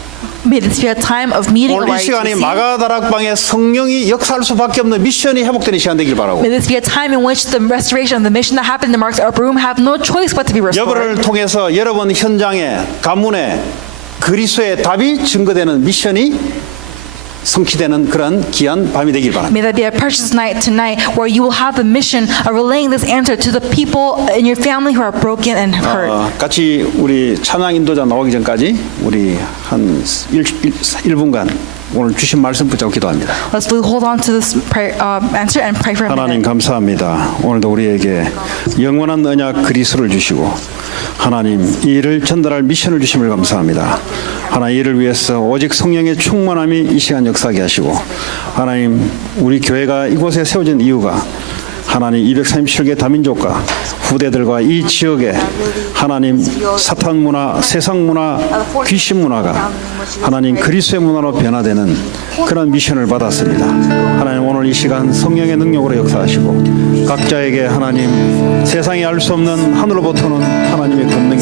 May this be a time of meeting of 오늘 이 시간이 RUTC. 마가다락방에 성령이 역사할 수밖에 없는 미션이 회복되는 시간 되길 바라고. May this be a time in which the restoration of the mission that happened in Mark's upper room have no choice but to be restored. 여러분을 통해서 여러분 현장에 가문에 그리스도의 답이 증거되는 미션이 성취되는 그런 귀한 밤이 되길 바랍니다. May that be a precious night tonight where you will have the mission of relaying this answer to the people in your family who are broken and hurt. 같이 우리 찬양 인도자 나오기 전까지 우리 한 1분간 오늘 주신 말씀 붙잡고 기도합니다. Let's really hold on to this prayer, answer and pray for a 하나님 minute. 감사합니다. 오늘도 우리에게 영원한 언약 그리스도를 주시고 하나님 이 일을 전달할 미션을 주심을 감사합니다. 하나님 이를 위해서 오직 성령의 충만함이 이 시간 역사하게 하시고 하나님 우리 교회가 이곳에 세워진 이유가 하나님 237개 다민족과 후대들과 이 지역에 하나님 사탄 문화, 세상 문화, 귀신 문화가 하나님 그리스도의 문화로 변화되는 그런 미션을 받았습니다. 하나님 오늘 이 시간 성령의 능력으로 역사하시고 각자에게 하나님 세상이 알 수 없는 하늘로부터는 하나님의 권능이